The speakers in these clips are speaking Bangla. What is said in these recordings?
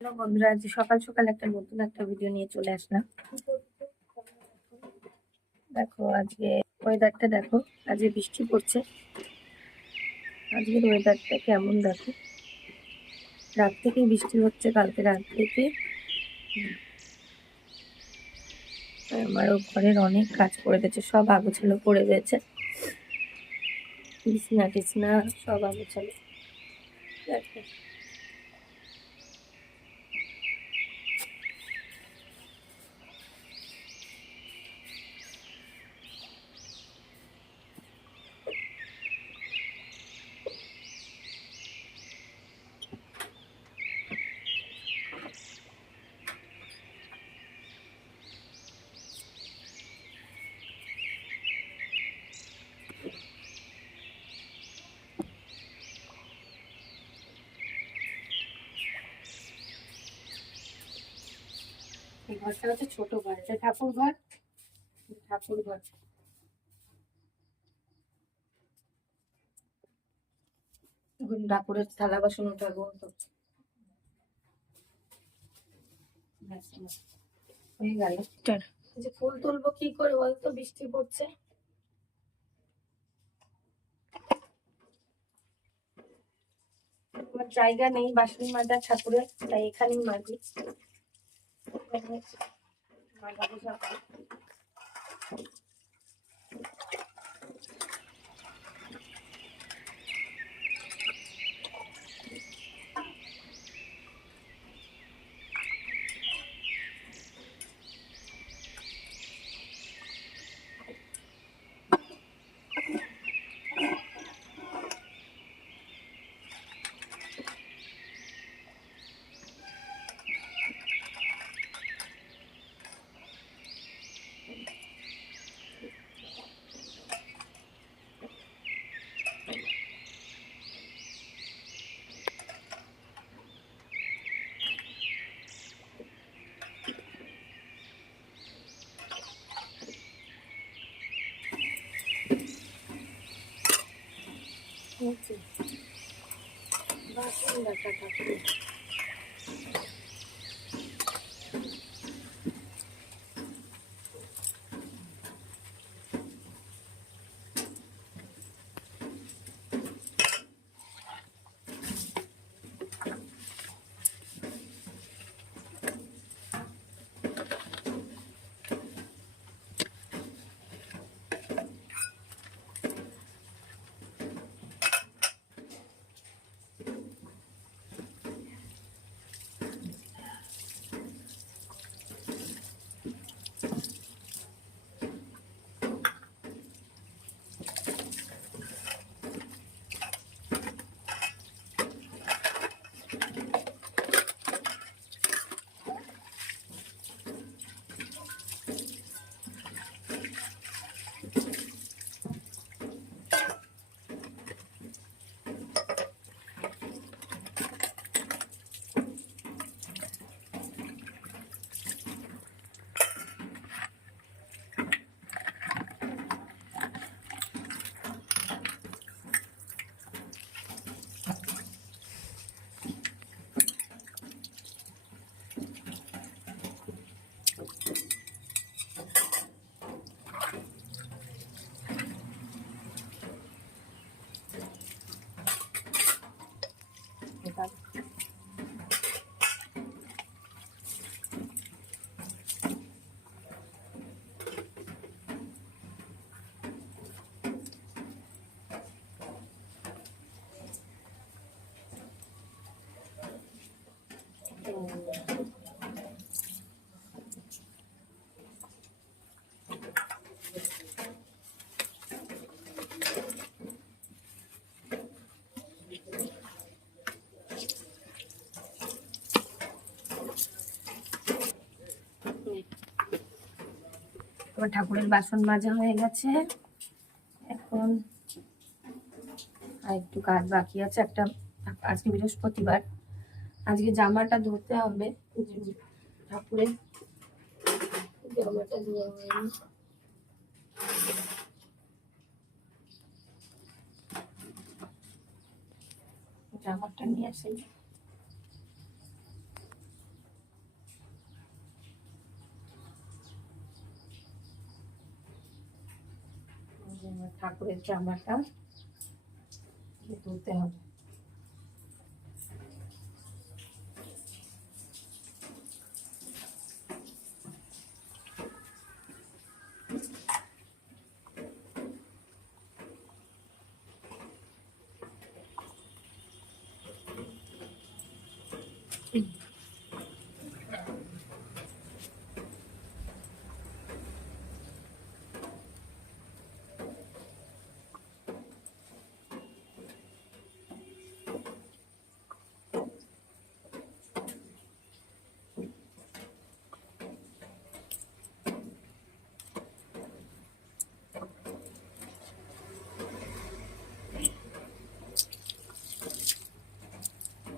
হ্যালো বন্ধুরা, আজ সকাল সকাল একটা নতুন একটা ভিডিও নিয়ে চলে আসলাম। দেখো, আজকে ওয়েদারটা দেখো, আজকে বৃষ্টি পড়ছে। আজকের ওয়েদারটা কেমন দেখো? রাত থেকেই বৃষ্টি হচ্ছে, কালকে রাত থেকে। আমারও ঘরের অনেক কাজ পড়ে গেছে, সব আগোছালো পড়ে গেছে। বিছনা টিছনা সব আগোছালো। দেখো। ঘরটা হচ্ছে ছোট ঘর এটা ঠাকুর ঘর। ঠাকুর ঘর। ঠাকুরের থালা বাসন উঠাবো। হয়ে গেল। যে ফুল তুলবো কি করে বলতো? বৃষ্টি পড়ছে। জায়গা নেই বাসন মাজা ঠাকুরের তাই এখানেই মাজি মাজাবো বাসন দেখা ঠাকুর এবার ঠাকুরের বাসন মাজা হয়ে গেছে। এখন আর একটু কাজ বাকি আছে। একটা আজকে বৃহস্পতিবার। আজকে জামাটা ধরতে হবে। ঠাকুরের জামাটা ধোয়া হয়নি জামাটা নিয়ে আসি ঠাকুরের জামাটা ধুতে হবে।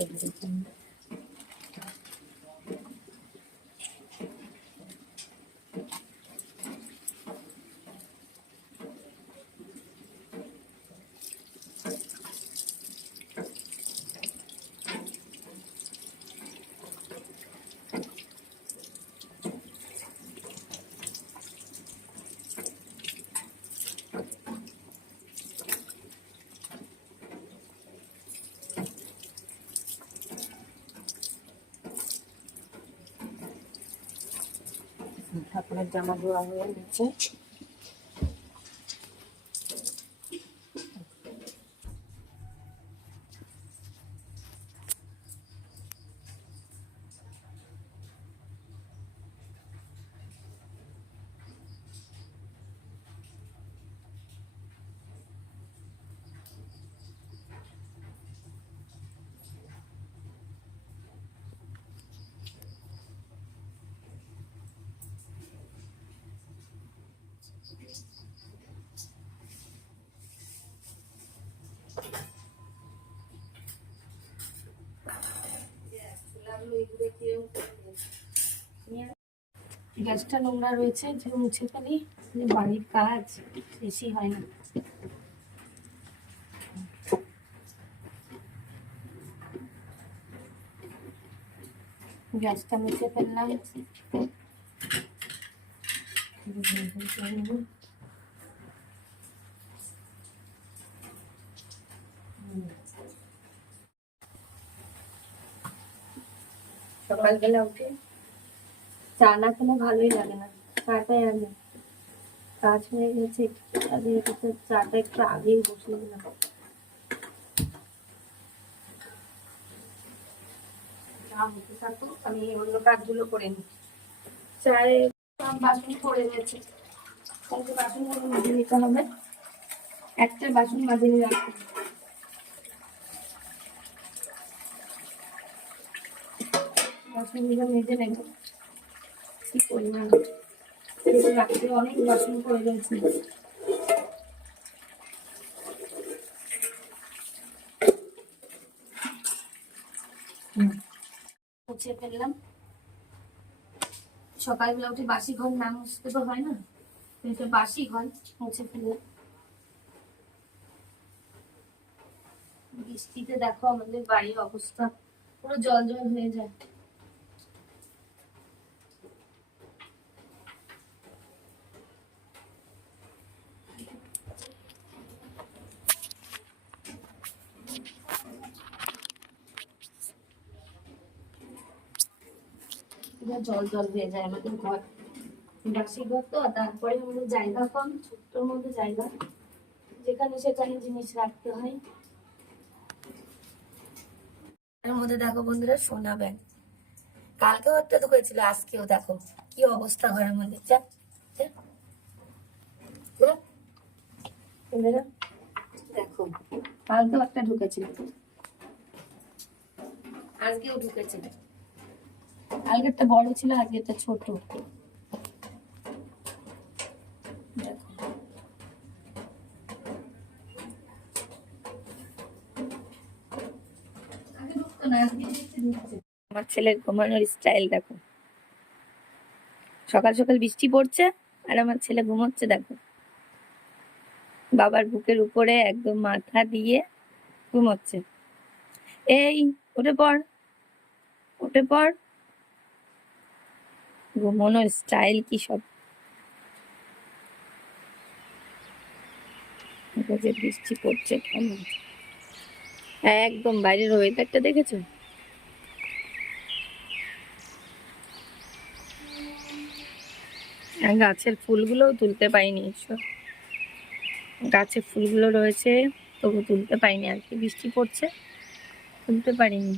Bình. ঠাকুরের জামা ধোয়া হয়ে গেছে। গ্যাসটা নোংরা রয়েছে, যে মুছে ফেলি বাড়ির কাজ শেষই হয় না। গ্যাসটা মুছে ফেললাম। সকালবেলা উঠে চা না খেলে ভালোই লাগে না। চাটাই আগে কাজ হয়ে গেছে চাটা একটু আগেই বসিয়ে দিলাম। আমি অন্য কাজগুলো করে নিই। চায়ে বাসন পড়ে গেছে। বাসনগুলো নিতে হবে। একটা বাসন নিয়ে মেজে নেব। কি পরিমাণ? রাত্রে অনেক বাসন পড়ে রয়েছে। মুছে ফেললাম। সকালবেলা উঠে বাসি ঘর না মুছতে তো হয় না। তো এটা বাসি ঘর মুছে ফেললাম। বৃষ্টিতে দেখো আমাদের বাড়ির অবস্থা। পুরো জল জল হয়ে যায়। পুরো জল জল হয়ে যায় আমাদের ঘর। বাসি ঘর তো তারপরে আমাদের জায়গা কম ছোট্টর মধ্যে জায়গা। যেখানে সেখানে জিনিস রাখতে হয়। এর মধ্যে দেখো বন্ধুরা সোনা ব্যাগ। কালকেও একটা ঢুকেছিল আজকেও দেখো। কি অবস্থা ঘরের মধ্যে। দেখো। কালকেও একটা ঢুকেছিল। আজকেও ঢুকেছিল আগেরটা বড় ছিল, আগেরটা ছোট। আমার ছেলের ঘুমানোর স্টাইল দেখো। সকাল সকাল বৃষ্টি পড়ছে আর আমার ছেলে ঘুমোচ্ছে, দেখো। বাবার বুকের উপরে একদম মাথা দিয়ে ঘুমোচ্ছে। এই ওঠে পড় ওঠে পড়। ঘুমানোর স্টাইল কি সব? যে বৃষ্টি পড়ছে, কেমন? একদম বাইরের ওয়েদারটা দেখেছ? গাছের ফুলগুলোও তুলতে পাইনি সব গাছে ফুলগুলো রয়েছে, তবু তুলতে পাইনি আর কি। বৃষ্টি পড়ছে, তুলতে পারিনি।